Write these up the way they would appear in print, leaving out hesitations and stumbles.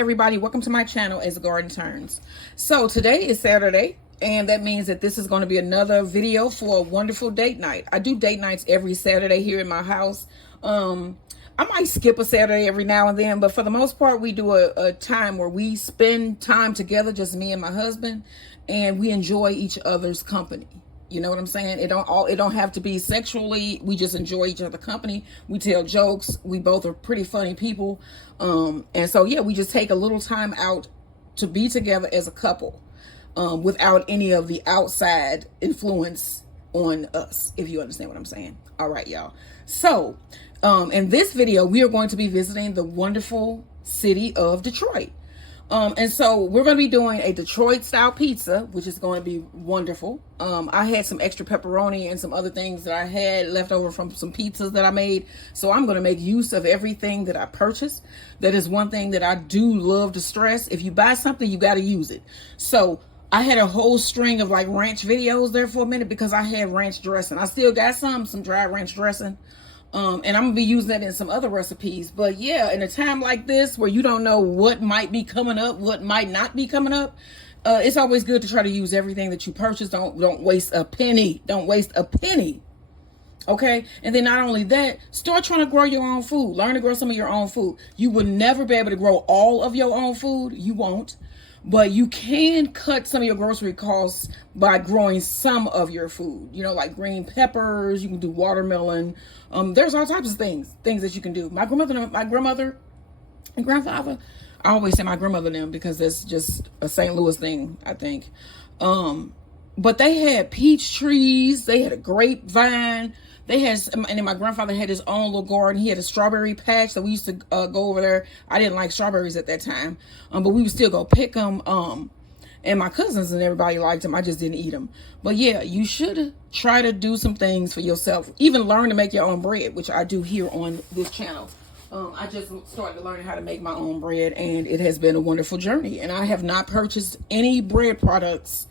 everybody, welcome to my channel as Garden Turns. So today is Saturday, and that means that this is going to be another video for a wonderful date night. I do date nights every Saturday here in my house. I might skip a Saturday every now and then, but for the most part we do a time where we spend time together, just me and my husband, and we enjoy each other's company. You know what I'm saying? It don't have to be sexually. We just enjoy each other's company. We tell jokes. We both are pretty funny people. And so, yeah, we just take a little time out to be together as a couple without any of the outside influence on us, if you understand what I'm saying. All right, y'all. So in this video, we are going to be visiting the wonderful city of Detroit. And so we're going to be doing a Detroit style pizza, which is going to be wonderful. I had some extra pepperoni and some other things that I had left over from some pizzas that I made. So I'm going to make use of everything that I purchased. That is one thing that I do love to stress. If you buy something, you got to use it. So I had a whole string of like ranch videos there for a minute because I had ranch dressing. I still got some dry ranch dressing. And I'm gonna be using that in some other recipes. But yeah, in a time like this where you don't know what might be coming up, what might not be coming up, it's always good to try to use everything that you purchase. Don't waste a penny. Don't waste a penny. Okay? And then not only that, start trying to grow your own food. Learn to grow some of your own food. You will never be able to grow all of your own food. You won't. But you can cut some of your grocery costs by growing some of your food. You know, like green peppers, you can do watermelon. There's all types of things that you can do. My grandmother and grandfather, I always say my grandmother and them because that's just a St. Louis thing, I think. But they had peach trees, they had a grapevine, and then my grandfather had his own little garden. He had a strawberry patch, so we used to go over there. I didn't like strawberries at that time, but we would still go pick them. And my cousins and everybody liked them. I just didn't eat them. But yeah, you should try to do some things for yourself. Even learn to make your own bread, which I do here on this channel. I just started learning how to make my own bread, and it has been a wonderful journey. And I have not purchased any bread products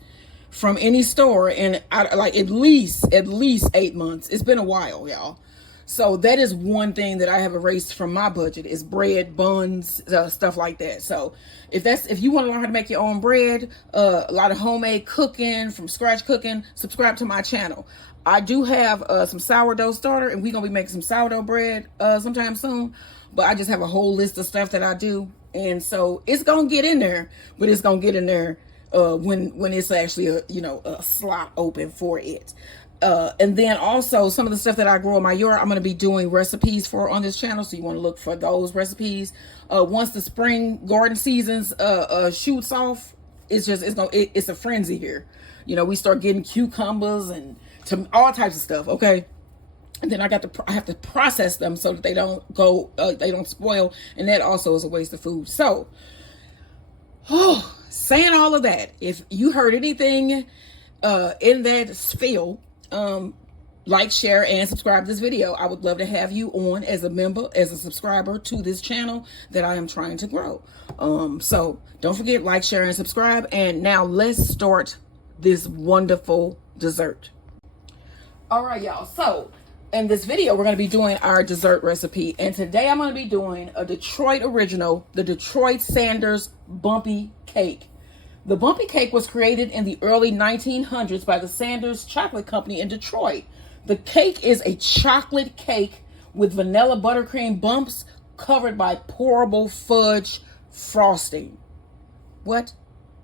from any store in like at least 8 months. It's been a while, y'all. So that is one thing that I have erased from my budget is bread, buns, stuff like that. So if you want to learn how to make your own bread, a lot of homemade cooking, from scratch cooking, subscribe to my channel. I do have some sourdough starter, and we're gonna be making some sourdough bread sometime soon. But I just have a whole list of stuff that I do, and so it's gonna get in there. But it's gonna get in there when it's actually a slot open for it. And then also some of the stuff that I grow in my yard, I'm going to be doing recipes for on this channel. So you want to look for those recipes. Once the spring garden seasons shoots off, it's a frenzy here. You know, we start getting cucumbers and all types of stuff. Okay. And then I have to process them so that they don't spoil. And that also is a waste of food. So, saying all of that, if you heard anything in that spiel, like, share, and subscribe to this video. I would love to have you on as a member, as a subscriber to this channel that I am trying to grow. So don't forget, like, share, and subscribe. And now let's start this wonderful dessert. All right, y'all. So in this video, we're going to be doing our dessert recipe. And today I'm going to be doing a Detroit original, the Detroit Sanders Bumpy Cake. The Bumpy Cake was created in the early 1900s by the Sanders Chocolate Company in Detroit. The cake is a chocolate cake with vanilla buttercream bumps covered by pourable fudge frosting. What?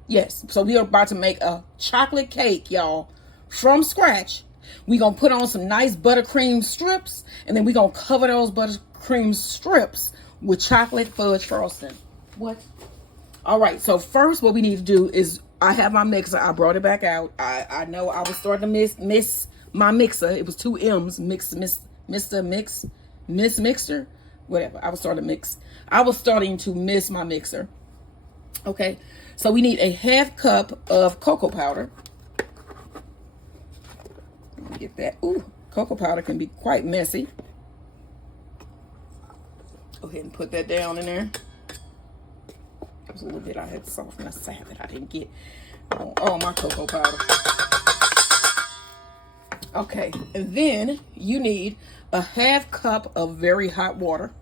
Yes. So we are about to make a chocolate cake, y'all, from scratch. We're going to put on some nice buttercream strips, and then we're going to cover those buttercream strips with chocolate fudge frosting. What? All right, so first what we need to do is, I have my mixer. I brought it back out. I know I was starting to miss my mixer. It was 2 M's, mixer, whatever. I was starting to miss my mixer. Okay, so we need a 1/2 cup of cocoa powder. Let me get that. Ooh, cocoa powder can be quite messy. Go ahead and put that down in there. A little bit I had to soften the side that I didn't get on all my cocoa powder. Okay, and then you need a 1/2 cup of very hot water.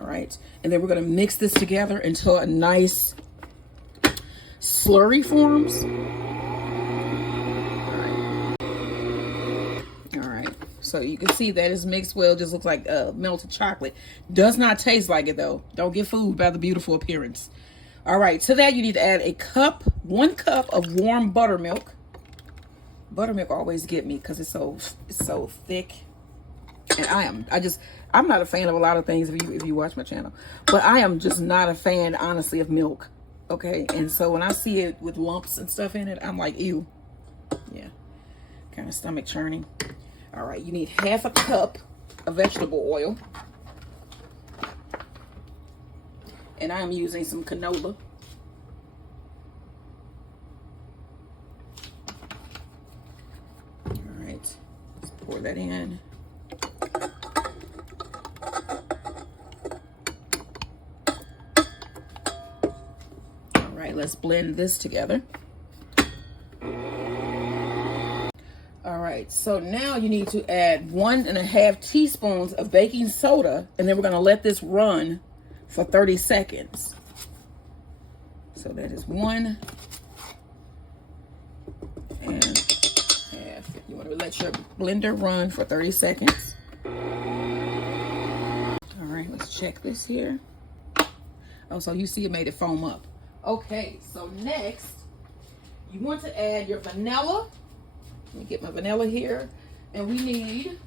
All right, and then we're going to mix this together until a nice slurry forms. All right, so you can see that it's mixed well. It just looks like melted chocolate. Does not taste like it though. Don't get fooled by the beautiful appearance. All right, to that you need to add 1 cup of warm buttermilk. Buttermilk always get me because it's so thick. And I'm not a fan of a lot of things if you watch my channel, but I am just not a fan, honestly, of milk. Okay, and so when I see it with lumps and stuff in it, I'm like, ew. Yeah, kind of stomach churning. All right, you need 1/2 cup of vegetable oil, and I am using some canola. All right, let's pour that in. Let's blend this together. All right, so now you need to add 1.5 teaspoons of baking soda, and then we're going to let this run for 30 seconds. So that is 1.5. You want to let your blender run for 30 seconds. All right, let's check this here. Oh, so you see it made it foam up. Okay, so next, you want to add your vanilla. Let me get my vanilla here. And we need,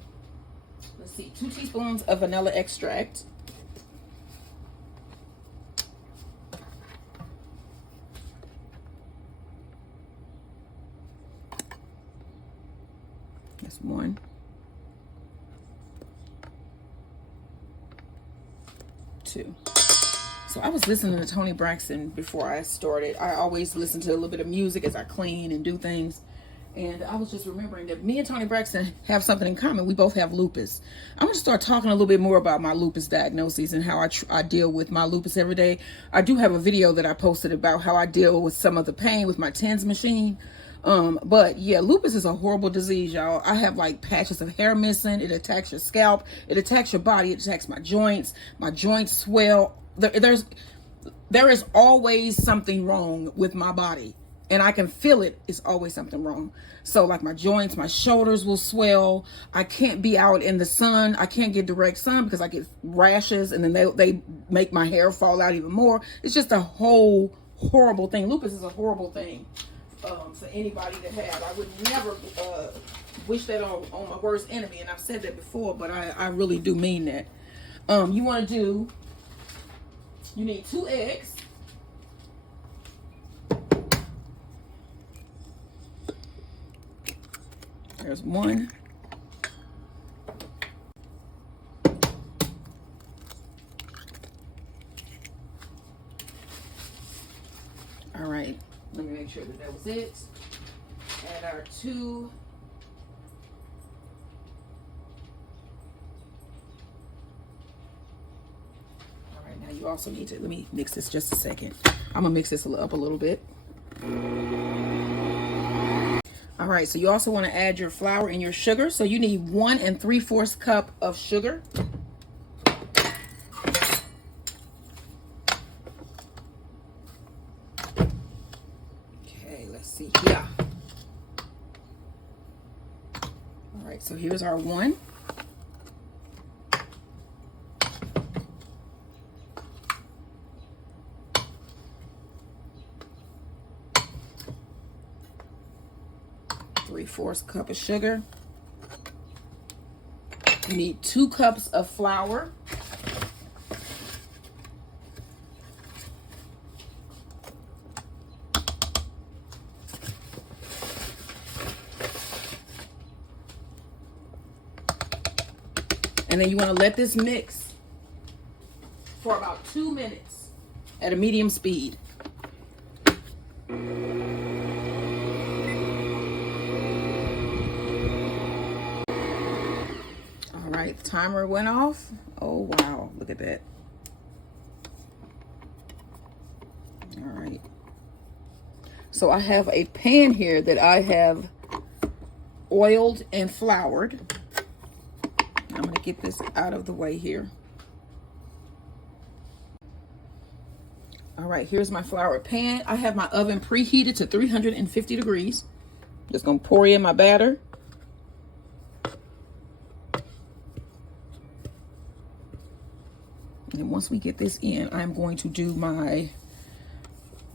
let's see, 2 teaspoons of vanilla extract. That's 1. 2. So I was listening to Toni Braxton before I started. I always listen to a little bit of music as I clean and do things. And I was just remembering that me and Toni Braxton have something in common. We both have lupus. I'm going to start talking a little bit more about my lupus diagnoses and how I deal with my lupus every day. I do have a video that I posted about how I deal with some of the pain with my TENS machine. But yeah, lupus is a horrible disease, y'all. I have like patches of hair missing. It attacks your scalp. It attacks your body. It attacks my joints. My joints swell. There is always something wrong with my body, and I can feel it. It's always something wrong. So like my joints, my shoulders will swell. I can't be out in the sun. I can't get direct sun because I get rashes, and then they make my hair fall out even more. It's just a whole horrible thing. Lupus is a horrible thing for anybody to have. I would never wish that on my worst enemy, and I've said that before, but I really do mean that. You need 2 eggs. There's 1. All right, let me make sure that was it. Add our 2. Now you also need to, let me mix this just a second. I'm gonna mix this up a little bit. All right, so you also want to add your flour and your sugar. So you need 1 3/4 cup of sugar. Okay, let's see here. All right, so here's our 1. Three-fourths cup of sugar. You need 2 cups of flour. And then you want to let this mix for about 2 minutes at a medium speed. All right, the timer went off. Oh, wow, look at that. All right. So I have a pan here that I have oiled and floured. I'm going to get this out of the way here. All right, here's my flour pan. I have my oven preheated to 350 degrees. Just gonna pour in my batter. And once we get this in, I'm going to do my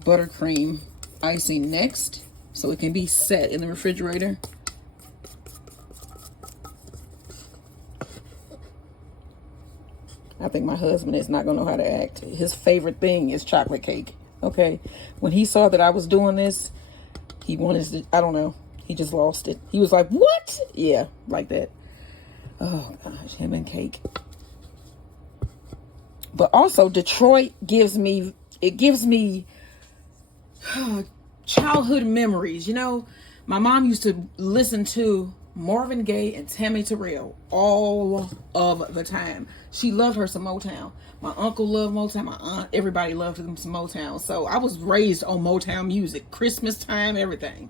buttercream icing next, so it can be set in the refrigerator. I think my husband is not gonna know how to act. His favorite thing is chocolate cake. Okay, when he saw that I was doing this, he wanted to, I don't know, he just lost it. He was like, what? Yeah, like that. Oh gosh, him and cake. But also Detroit gives me childhood memories. You know, my mom used to listen to Marvin Gaye and Tammy Terrell all of the time. She loved her some Motown. My uncle loved Motown. My aunt, everybody loved them some Motown. So I was raised on Motown music, Christmas time, everything.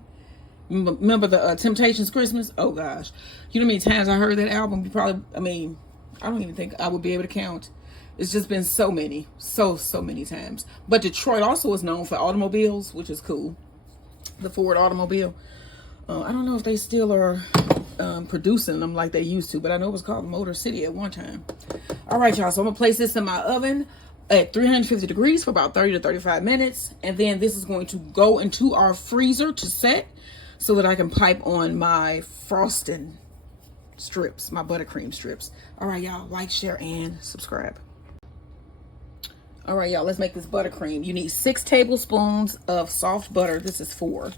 Remember the Temptations Christmas? Oh gosh, you know how many times I heard that album? You probably, I mean, I don't even think I would be able to count. It's just been so many, so many times. But Detroit also is known for automobiles, which is cool. The Ford automobile. I don't know if they still are producing them like they used to, but I know it was called Motor City at one time. All right, y'all. So I'm going to place this in my oven at 350 degrees for about 30 to 35 minutes. And then this is going to go into our freezer to set so that I can pipe on my frosting strips, my buttercream strips. All right, y'all. Like, share, and subscribe. All right, y'all. Let's make this buttercream. You need 6 tablespoons of soft butter. This is 4.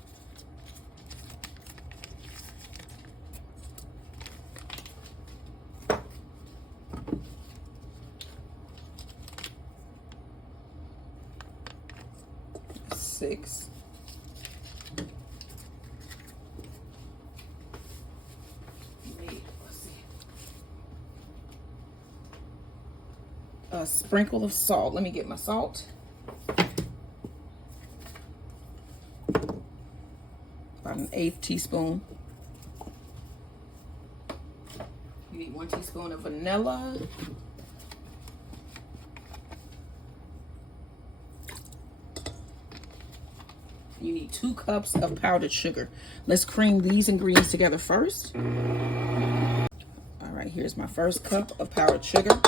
Let's see. A sprinkle of salt. Let me get my salt. About an 1/8 teaspoon. You need 1 teaspoon of vanilla. You need 2 cups of powdered sugar. Let's cream these ingredients together first. All right, here's my first cup of powdered sugar.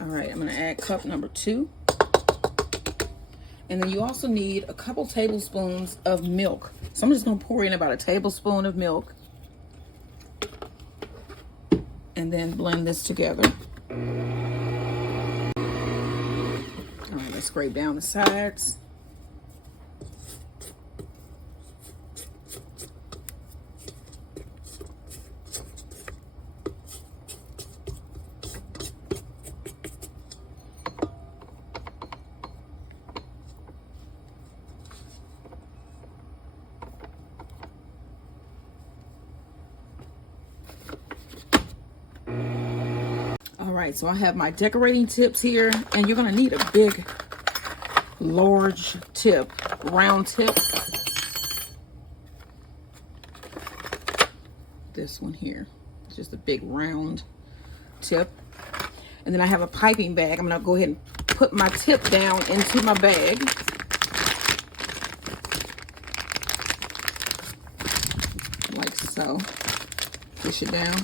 All right, I'm gonna add cup number 2. And then you also need a couple tablespoons of milk. So I'm just gonna pour in about a tablespoon of milk. And then blend this together. All right, let's scrape down the sides. All right, so I have my decorating tips here, and you're gonna need a big, large tip, round tip. This one here, it's just a big round tip. And then I have a piping bag. I'm gonna go ahead and put my tip down into my bag. Like so, push it down.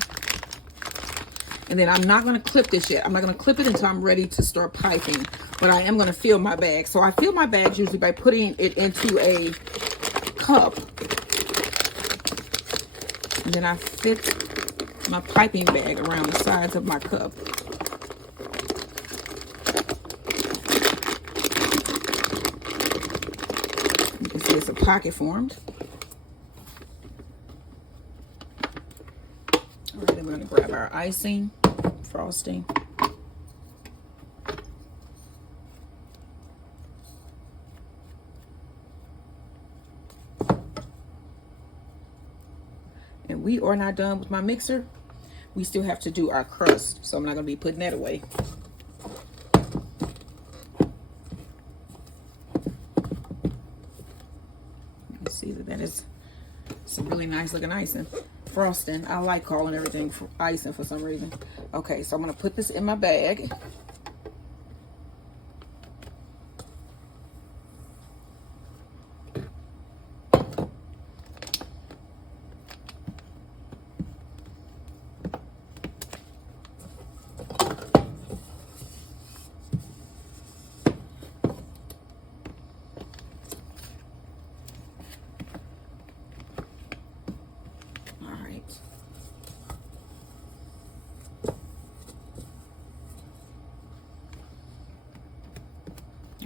And then I'm not going to clip this yet. I'm not going to clip it until I'm ready to start piping. But I am going to fill my bag. So I fill my bags usually by putting it into a cup. And then I fit my piping bag around the sides of my cup. You can see it's a pocket formed. All right, then we're going to grab our icing, frosting. And we are not done with my mixer. We still have to do our crust, so I'm not going to be putting that away. You can see that that is really nice looking icing. Frosting. I like calling everything icing for some reason. Okay, so I'm going to put this in my bag.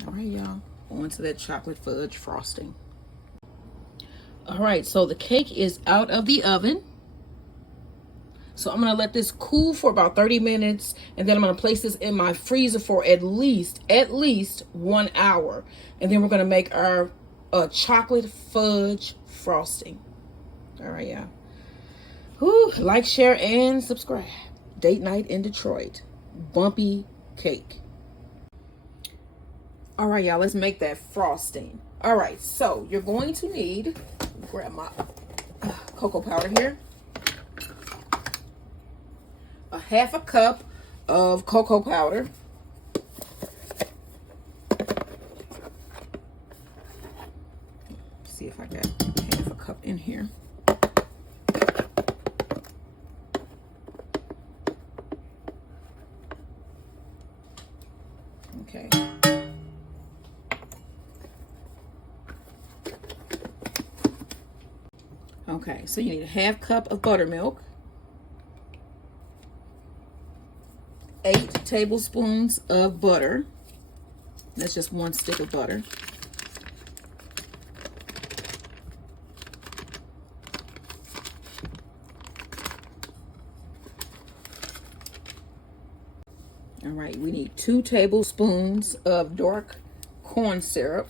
All right, y'all, on to that chocolate fudge frosting. All right, so the cake is out of the oven. So I'm gonna let this cool for about 30 minutes, and then I'm gonna place this in my freezer for at least 1 hour. And then we're gonna make our chocolate fudge frosting. All right, y'all. Whew, like, share, and subscribe. Date night in Detroit. Bumpy cake. All right, y'all, let's make that frosting. All right, so you're going to need, grab my cocoa powder here. A half a cup of cocoa powder. See if I got half a cup in here. Okay. Okay, so you need a half cup of buttermilk, 8 tablespoons of butter. That's just 1 stick of butter. All right, we need 2 tablespoons of dark corn syrup.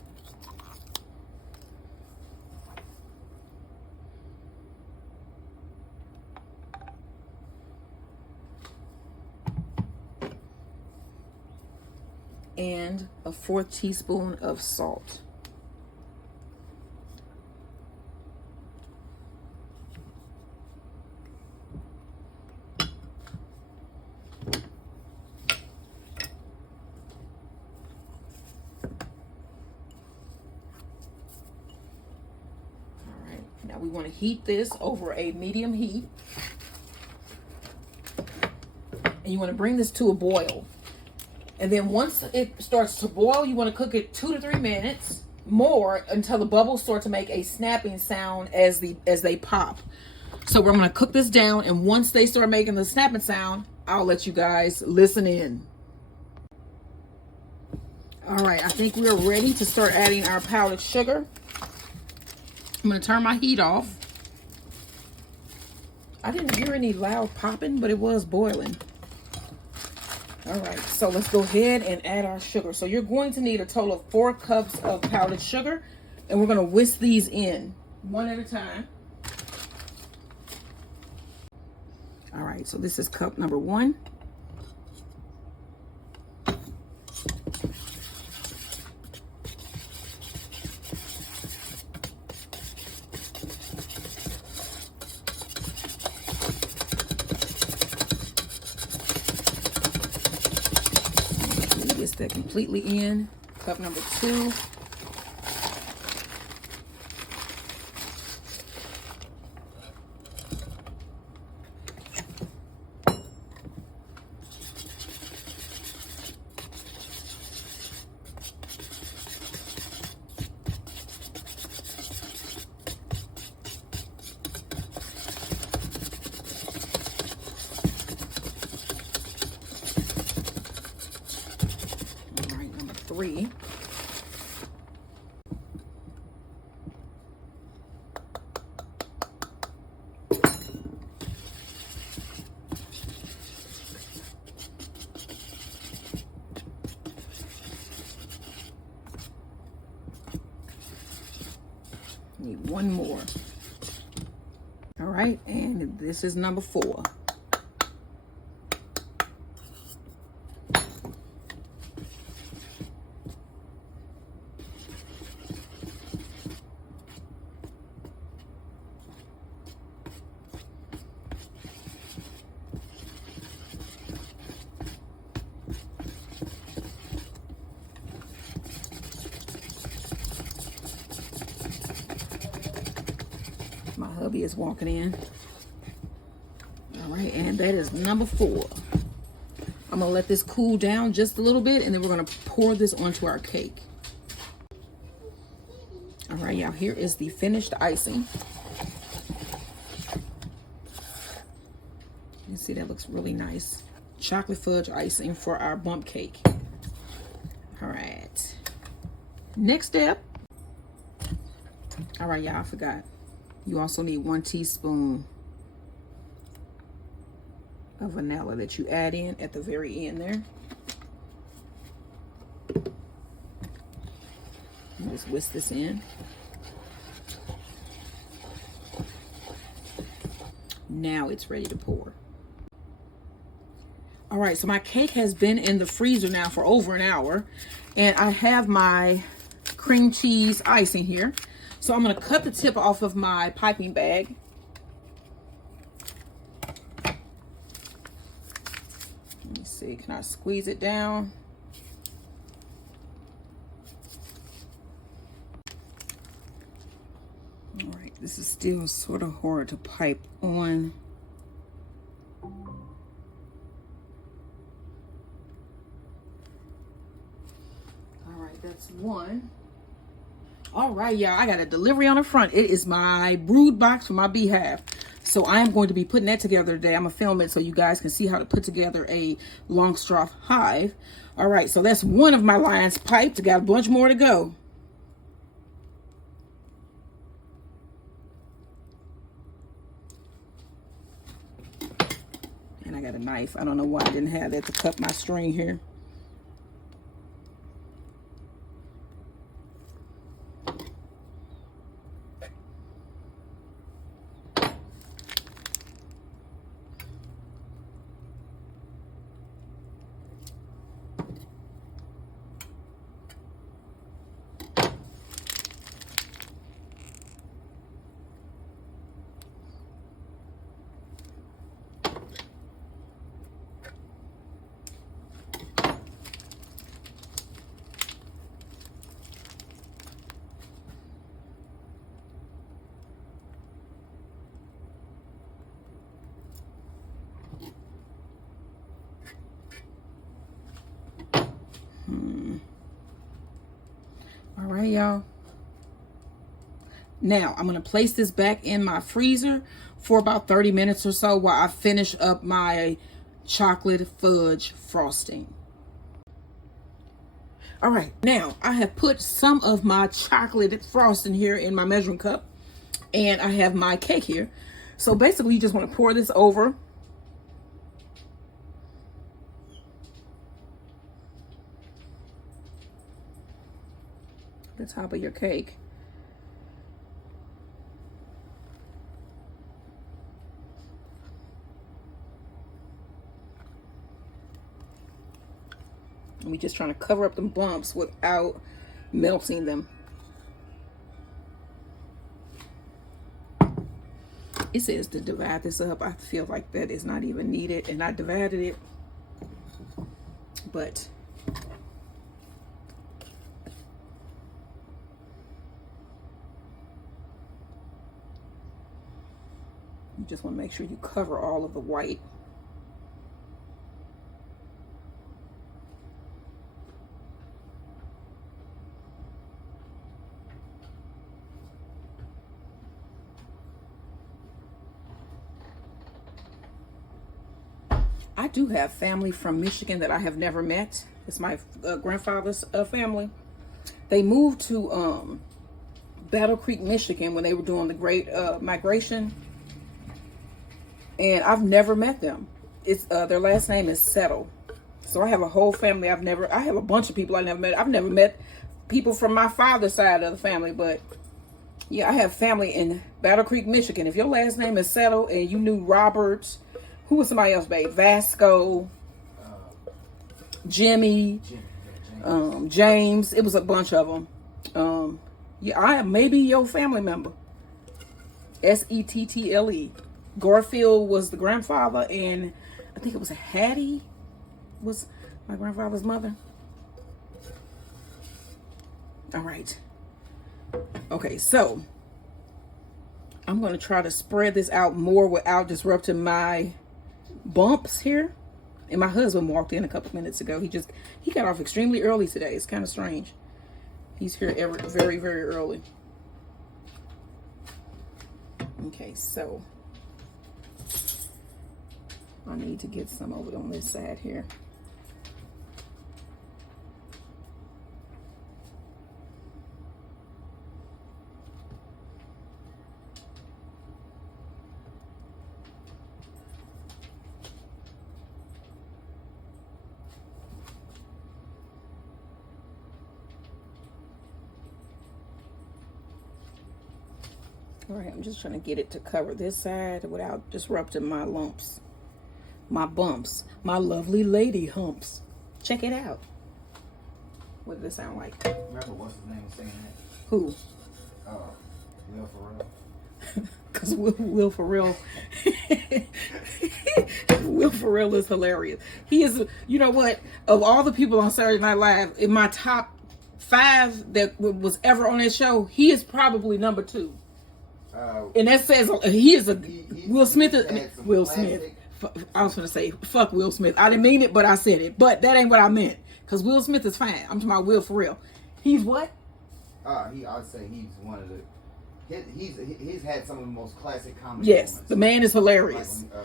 And a 1/4 teaspoon of salt. All right, now we want to heat this over a medium heat. And you want to bring this to a boil. And then once it starts to boil, you want to cook it 2 to 3 minutes more until the bubbles start to make a snapping sound as they pop. So we're going to cook this down, and once they start making the snapping sound, I'll let you guys listen in. All right, I think we're ready to start adding our powdered sugar. I'm going to turn my heat off. I didn't hear any loud popping, but it was boiling. All right, so let's go ahead and add our sugar. So you're going to need a total of 4 cups of powdered sugar, and we're going to whisk these in one at a time. All right, so this is cup number 1. Whisk that completely in. Cup number 2. All right, number 3. Need 1 more. All right, and this is number 4. hubby is walking in. All right, and that is number 4. I'm gonna let this cool down just a little bit, and then we're gonna pour this onto our cake. All right, y'all, here is the finished icing. You see that looks really nice. Chocolate fudge icing for our bump cake. All right, next step. All right, y'all, I forgot. You also need 1 teaspoon of vanilla that you add in at the very end there. Just whisk this in. Now it's ready to pour. All right, so my cake has been in the freezer now for over an hour, and I have my cream cheese icing here. So I'm gonna cut the tip off of my piping bag. Let me see, can I squeeze it down? All right, this is still sort of hard to pipe on. All right, that's one. All right, y'all, I got a delivery on the front. It is my brood box for my beehive. So I am going to be putting that together today. I'm gonna film it so you guys can see how to put together a long straw hive. All right, so that's one of my lines piped. I got a bunch more to go. And I got a knife. I don't know why I didn't have that to cut my string here. All right, y'all. Now I'm gonna place this back in my freezer for about 30 minutes or so while I finish up my chocolate fudge frosting. All right, now I have put some of my chocolate frosting here in my measuring cup, and I have my cake here. So basically you just want to pour this over the top of your cake. And we just trying to cover up the bumps without melting them. It says to divide this up. I feel like that is not even needed, and I divided it, but you just want to make sure you cover all of the white. I do have family from Michigan that I have never met. It's my grandfather's family. They moved to Battle Creek, Michigan when they were doing the Great Migration. And I've never met them. It's their last name is Settle. So I have a whole family I have a bunch of people I never met. I've never met people from my father's side of the family, but yeah, I have family in Battle Creek, Michigan. If your last name is Settle and you knew Roberts, who was somebody else, babe? Vasco, Jimmy, James. It was a bunch of them. Yeah, I am maybe your family member. Settle. Garfield was the grandfather, and I think it was Hattie was my grandfather's mother. All right. Okay, so I'm going to try to spread this out more without disrupting my bumps here. And my husband walked in a couple minutes ago. He got off extremely early today. It's kind of strange. He's here very, very early. Okay, so I need to get some over on this side here. All right, I'm just trying to get it to cover this side without disrupting my lumps, my bumps, my lovely lady humps. Check it out. What does it sound like? Remember what's his name saying that? Who? Will Ferrell. Because Will Ferrell, Will Ferrell is hilarious. He is, you know what? Of all the people on Saturday Night Live, in my top 5 that was ever on that show, he is probably number 2. And that says he is a Will Smith. Will Smith. I was going to say fuck Will Smith. I didn't mean it, but I said it. But that ain't what I meant. Because Will Smith is fine. I'm talking about Will Ferrell. He's what? I'd say he's one of the. He's had some of the most classic comedy. Yes, moments. the man is hilarious. Like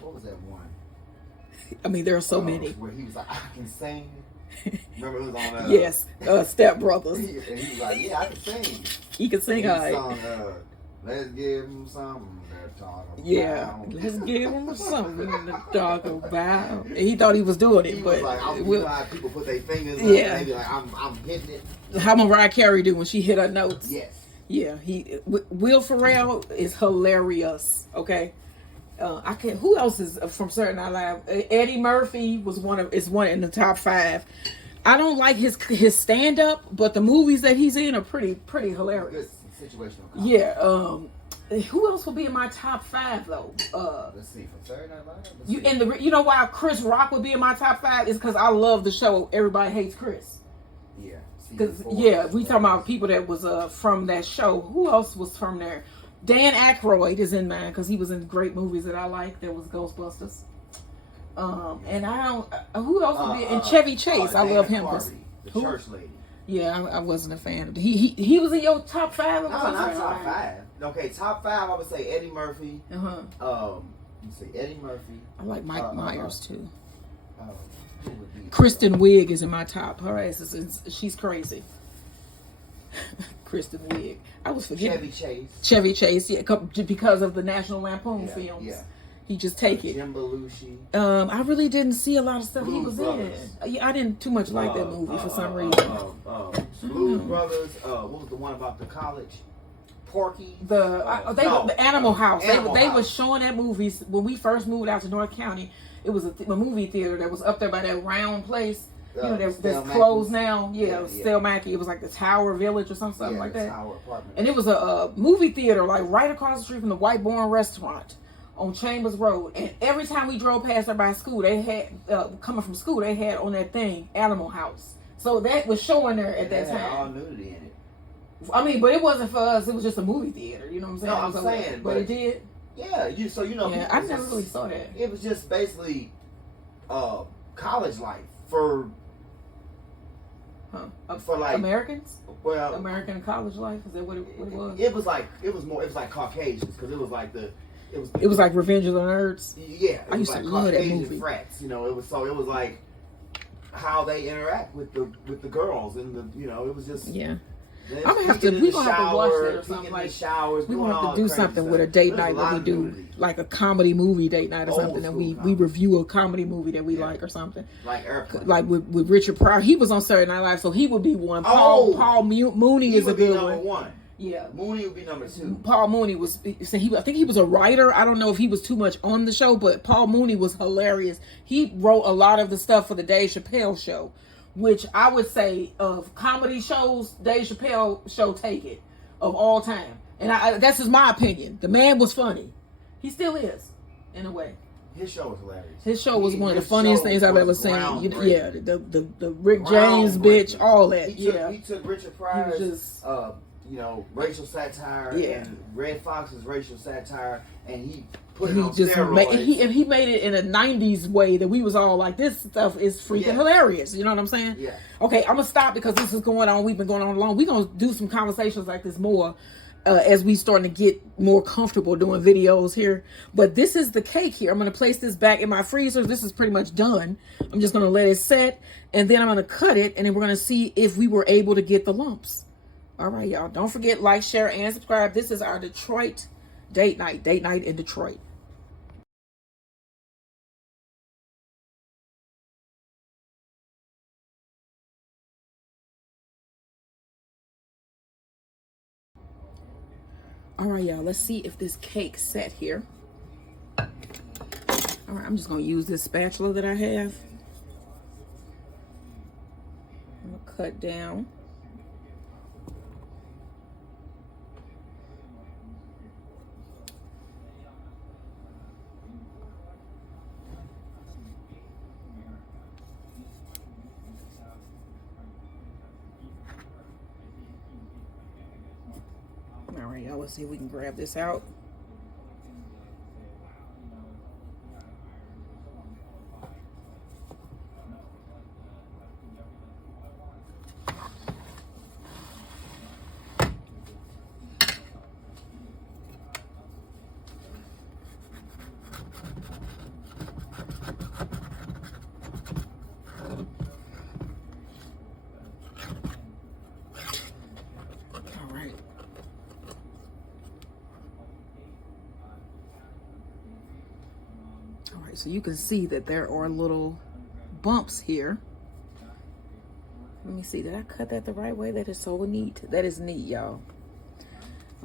what was that one? I mean, there are so many. Where he was like, I can sing. Remember it was on. Yes, Step Brothers. And he was like, yeah, I can sing. He can sing. All right. Let's give him something to talk about. Yeah, let's give him something to talk about. And he thought he was doing it, but like, people put their fingers on yeah. Maybe like I'm hitting it. How Mariah Carey do when she hit her notes? Yes. Yeah, Will Ferrell is hilarious. Okay, I can't. Who else is from Saturday Night Live? Eddie Murphy is one in the top 5. I don't like his stand up, but the movies that he's in are pretty hilarious. Good situational comedy. Yeah. Who else will be in my top 5 though? Let's see, from Saturday Night Live. You know why Chris Rock would be in my top 5 is because I love the show Everybody Hates Chris. Yeah. Because we talking about people that was from that show. Who else was from there? Dan Aykroyd is in mine because he was in great movies that I like. There was Ghostbusters. And I don't. Who else would be? And Chevy Chase. I love him. The church lady. Yeah, I wasn't a fan of. He was in your top 5. No, not top 5. Okay, top 5. I would say Eddie Murphy. Let's see, Eddie Murphy. I like Mike Myers too. Kristen Wiig is in my top. Her ass she's crazy. Kristen Wiig. I was forgetting. Chevy Chase, yeah, because of the National Lampoon films. Yeah. He just take it. Jim Belushi. I really didn't see a lot of stuff he was Brothers. in. Yeah, I didn't too much like that movie for some reason. Blues Brothers. What was the one about the college? Porky. The Animal House. They House. were showing that movie when we first moved out to North County. It was a movie theater that was up there by that round place. You know, that's closed now. Yeah, it was Stale Mackey. It was like the Tower Village or something like that. Tower Apartment. And it was a movie theater like right across the street from the White Barn Restaurant on Chambers Road. And every time we drove past there by school, they had coming from school, they had on that thing Animal House. So that was showing there at that time. All nudity in it. I mean, but it wasn't for us. It was just a movie theater. You know what I'm saying? No, I'm saying, but it did. Yeah, Yeah, I never really saw that. It was just basically college life for like Americans. Well, American college life, is that what it was? It was like Caucasians because it was like it was like Revenge of the Nerds. Yeah, I used to love that movie. Frats, it was like how they interact with the girls and it was just we're gonna have to watch that or something like. We're gonna have to do something with a date night where we do like a comedy movie date night or something, and we review a comedy movie that we like or something. Like with Richard Pryor, he was on Saturday Night Live, so he would be one. Paul Mooney is a good one. Yeah, Mooney would be number 2. Paul Mooney was. I think he was a writer. I don't know if he was too much on the show, but Paul Mooney was hilarious. He wrote a lot of the stuff for the Dave Chappelle show, which I would say of comedy shows, Dave Chappelle show take it of all time. And that's just my opinion. The man was funny. He still is, in a way. His show was hilarious. His show was one of the funniest things I've ever seen. The Rick James bitch, all that. He took Richard Pryor's you know, racial satire, Yeah. and Red Fox's racial satire, and he put it He on just steroids. he made it in a 90s way that we was all like, this stuff is freaking hilarious. You know what I'm saying? Yeah. Okay, I'm gonna stop because this is going on. We've been going on long. We're gonna do some conversations like this more as we starting to get more comfortable doing videos here. But this is the cake here. I'm gonna place this back in my freezer. This is pretty much done. I'm just gonna let it set, and then I'm gonna cut it, and then we're gonna see if we were able to get the lumps. All right, y'all. Don't forget, like, share, and subscribe. This is our Detroit date night in Detroit. All right, y'all, let's see if this cake set here. All right, I'm just gonna use this spatula that I have. I'm gonna cut down. All right, y'all, let's see if we can grab this out. All right, so you can see that there are little bumps here. Let me see, did I cut that the right way? That is so neat. That is neat, y'all.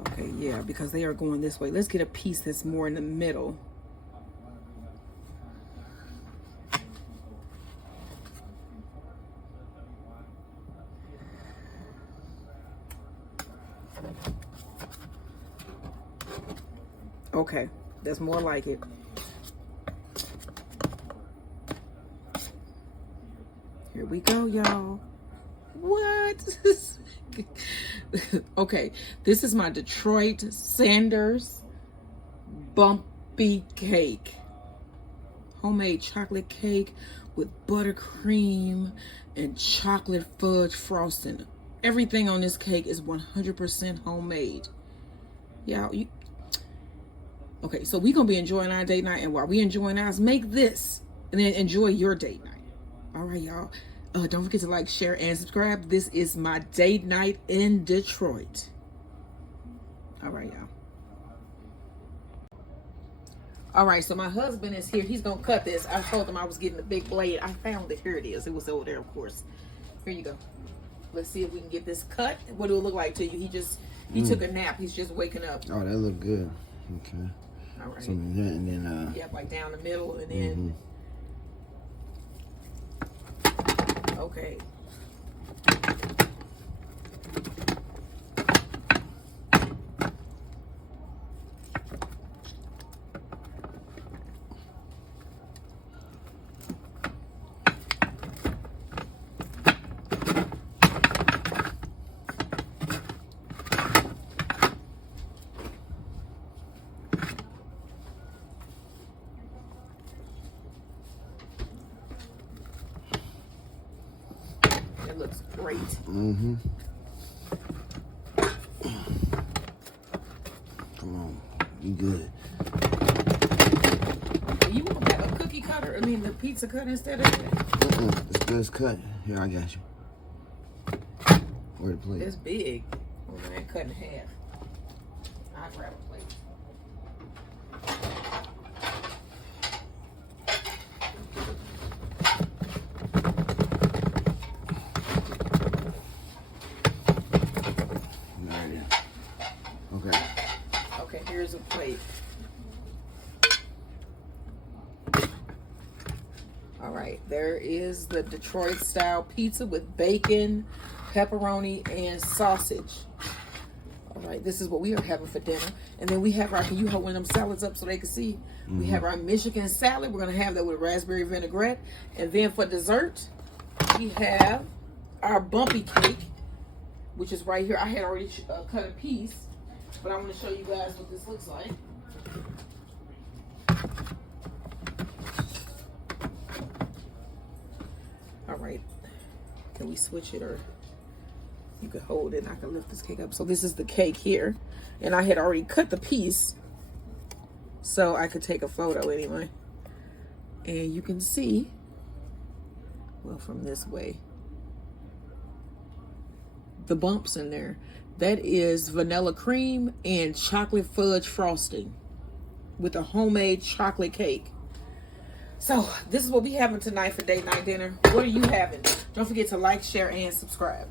Okay, yeah, because they are going this way. Let's get a piece that's more in the middle. Okay, that's more like it. Here we go, y'all. What? Okay, this is my Detroit Sanders Bumpy Cake. Homemade chocolate cake with buttercream and chocolate fudge frosting. Everything on this cake is 100% homemade. Y'all, okay, so we're going to be enjoying our date night, and while we enjoying ours, make this and then enjoy your date night. All right, y'all. Don't forget to like, share, and subscribe. This is my date night in Detroit. All right, y'all. All right, so my husband is here. He's going to cut this. I told him I was getting the big blade. I found it. Here it is. It was over there, of course. Here you go. Let's see if we can get this cut. What do it look like to you? He took a nap. He's just waking up. Oh, that look good. Okay. All right. So, and then yeah, like down the middle, and then okay. It looks great. Come on, you good. You want to have a cookie cutter? I mean, the pizza cutter instead of that? This good's cut. Here, I got you. Where the plate? It's big. Well, man, cut in half. I'll grab a plate. There it is. Okay. Okay, here's a plate. All right, there is the Detroit style pizza with bacon, pepperoni, and sausage. All right, this is what we are having for dinner. And then we have our, can you hold one of them salads up so they can see? We have our Michigan salad. We're gonna have that with raspberry vinaigrette. And then for dessert, we have our bumpy cake which is right here. I had already cut a piece, but I want to show you guys what this looks like. All right, can we switch it, or you can hold it and I can lift this cake up? So this is the cake here, and I had already cut the piece so I could take a photo anyway. And you can see, well, from this way, the bumps in there. That is vanilla cream and chocolate fudge frosting with a homemade chocolate cake. So this is what we having tonight for date night dinner. What are you having? Don't forget to like, share, and subscribe.